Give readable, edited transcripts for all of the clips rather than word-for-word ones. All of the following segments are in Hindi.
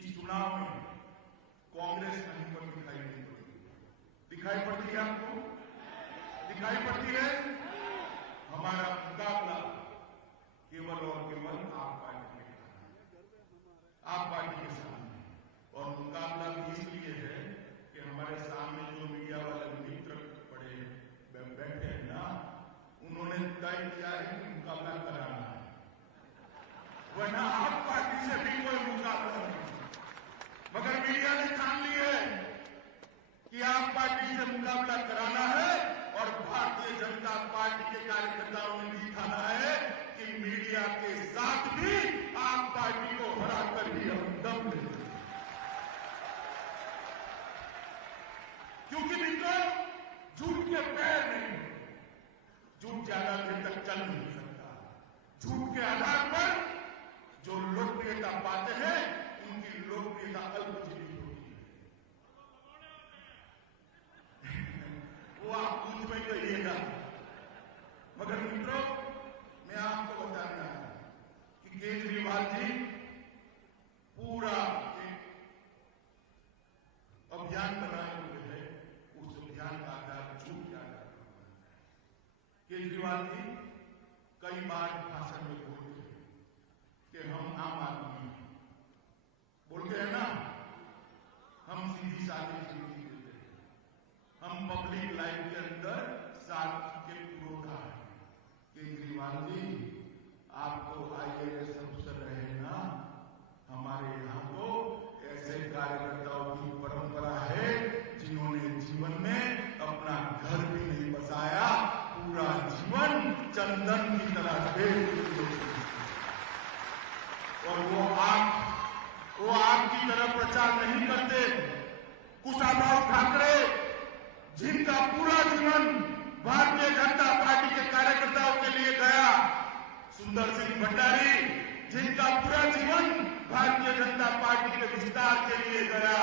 इस चुनाव में कांग्रेस कहीं पर दिखाई नहीं पड़ती। दिखाई पड़ती है आपको? दिखाई पड़ती है? हमारा मुकाबला केवल और केवल आप पार्टी के साथ, आप पार्टी के सामने, और मुकाबला भी इसलिए है कि हमारे सामने जो मीडिया वाले मित्र पड़े बैठे हैं ना, उन्होंने तय किया है कि मुकाबला कराना है, वरना आप पार्टी से भी कोई मुकाबला नहीं। मगर मीडिया ने ठान ली है कि आप पार्टी से मुकाबला कराना है, और भारतीय जनता पार्टी के कार्यकर्ताओं ने भी ठाना है कि मीडिया के साथ भी आप पार्टी को हराकर ही हम दम लेंगे। क्योंकि मित्रों, झूठ के पैर नहीं, झूठ ज्यादा देर तक चल नहीं सकता। झूठ के आधार पर जो लोकप्रियता पाते हैं, उनकी लोकप्रियता अल्पजीवी होती है। वो आप मुझ में कहिएगा, मगर मित्रों, मैं आपको बताना है कि केजरीवाल जी पूरा एक अभियान बनाए हुए हैं। उस अभियान का आधार झूठ के आधार पर। केजरीवाल जी कई बार भाषण में बोलते हैं कि हम आम आदमी हैं, बोलते हैं ना, हम सीधी सादी जिंदगी देते हैं, हम पब्लिक लाइफ के अंदर सादगी के पुरोधा हैं। केजरीवाल जी, आपको IAS अफसर रहे ना, हमारे यहां तो ऐसे कार्यकर्ताओं की परंपरा है जिन्होंने जीवन में अपना घर भी नहीं बसाया, पूरा जीवन चंदन की तरह थे। और वो आपकी तरह प्रचार नहीं करते। कुशाभाऊ ठाकरे, जिनका पूरा जीवन भारतीय जनता पार्टी के कार्यकर्ताओं के लिए गया, सुंदर सिंह भंडारी, जिनका पूरा जीवन भारतीय जनता पार्टी के विस्तार के लिए गया,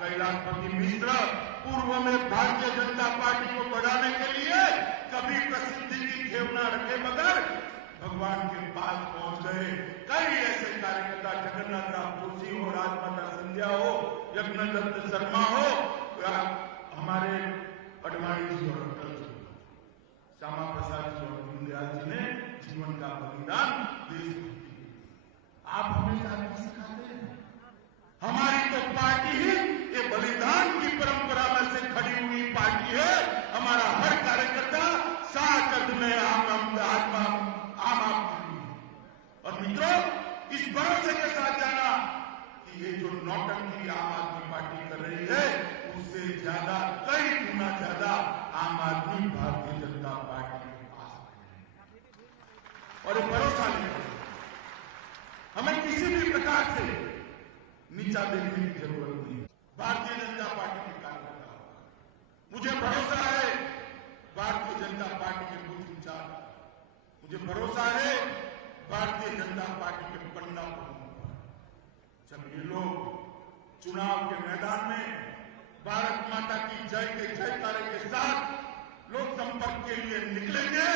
कैलाशपति मिश्र, पूर्व में भारतीय जनता पार्टी को बढ़ाने के लिए कभी प्रसिद्धि की खेव न रखे, मगर भगवान के पास पहुंच गए। कई ऐसे कार्यकर्ता, जगन्नाथ राम जोशी हो, राजमाता सिंधिया हो, यज्ञदत्त शर्मा हो, या हमारे अडवाणी जी और अटल जी, श्यामा प्रसाद जी और दीनदयाल जी ने जीवन का बलिदान देश को दिया। आप हमेशा सिखाते हैं। हमारी तो पार्टी ही ये बलिदान की परंपरा में से खड़ी हुई पार्टी है। हमारा हर कार्यकर्ता सात अर्थ में आम आदमी। और मित्रों, इस भरोसे के साथ जाना कि ये जो नौटंकी आम आदमी पार्टी कर रही है, उससे ज्यादा, कई गुना ज्यादा आम आदमी भारतीय जनता पार्टी के पास है। और ये भरोसा लेकर हमें किसी भी प्रकार से नीचा देखने की जरूरत नहीं। भारतीय जनता पार्टी के कार्यकर्ता, मुझे भरोसा है भारतीय जनता पार्टी के बूथ इंचार्ज, मुझे भरोसा है भारतीय जनता पार्टी के पन्ना प्रमुख पर, जब ये लोग चुनाव के मैदान में भारत माता की जय के जयकारे के साथ लोक संपर्क के लिए निकलेंगे,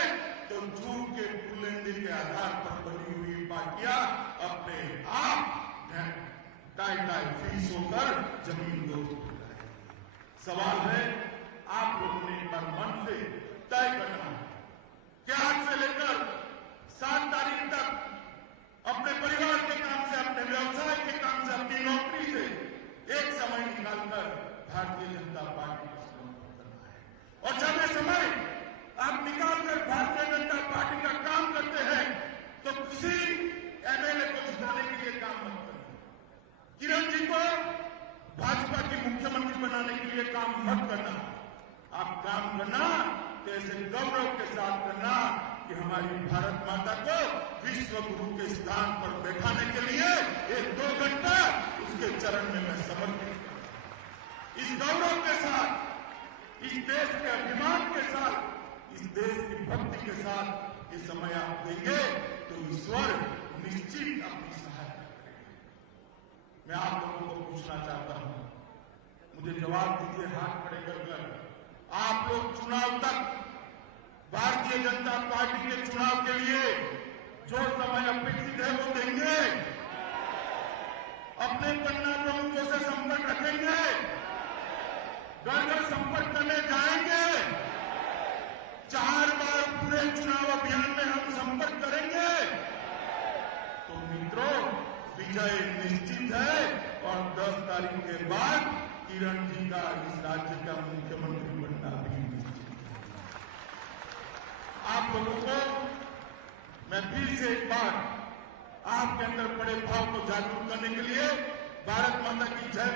तो झूठ के बुलंदी के आधार पर बनी हुई पार्टियां अपने आप टाई फीस होकर जमीन दोस्त हो जाएगी। सवाल है, आप लोगों ने एक बार मन से तय करना है कि आज से लेकर 7 तारीख तक अपने परिवार के काम से, अपने व्यवसाय के काम से, अपनी नौकरी से एक समय निकालकर भारतीय जनता पार्टी का समर्थन करना है। और जब ये समय आप निकालकर भारतीय जनता पार्टी का काम करते हैं, तो किसी MLA को जिताने के लिए काम मत करना, किरण जी को भाजपा की मुख्यमंत्री बनाने के लिए काम मत करना। आप काम करना तो ऐसे गौरव के साथ करना कि हमारी भारत माता को विश्व गुरु के स्थान पर बैठाने के लिए एक 2 घंटा उसके चरण में मैं समर्पित करता। इस गौरव के साथ, इस देश के अभिमान के साथ, इस देश की भक्ति के साथ ये समय आप देंगे तो ईश्वर निश्चित अपनी सहायता करेंगे। मैं आप लोगों को पूछना चाहता हूं, मुझे जवाब दीजिए हाथ खड़े कर, आप लोग चुनाव तक भारतीय जनता पार्टी के चुनाव के लिए जो समय अपेक्षित है वो देंगे? अपने पन्ना चुनाव अभियान में हम संपर्क करेंगे तो मित्रों विजय निश्चित है और 10 तारीख के बाद किरण जी का इस राज्य का मुख्यमंत्री बनना भी निश्चित है। आप लोगों को मैं फिर से एक बार आपके अंदर बड़े भाव को जागरूक करने के लिए भारत माता की जय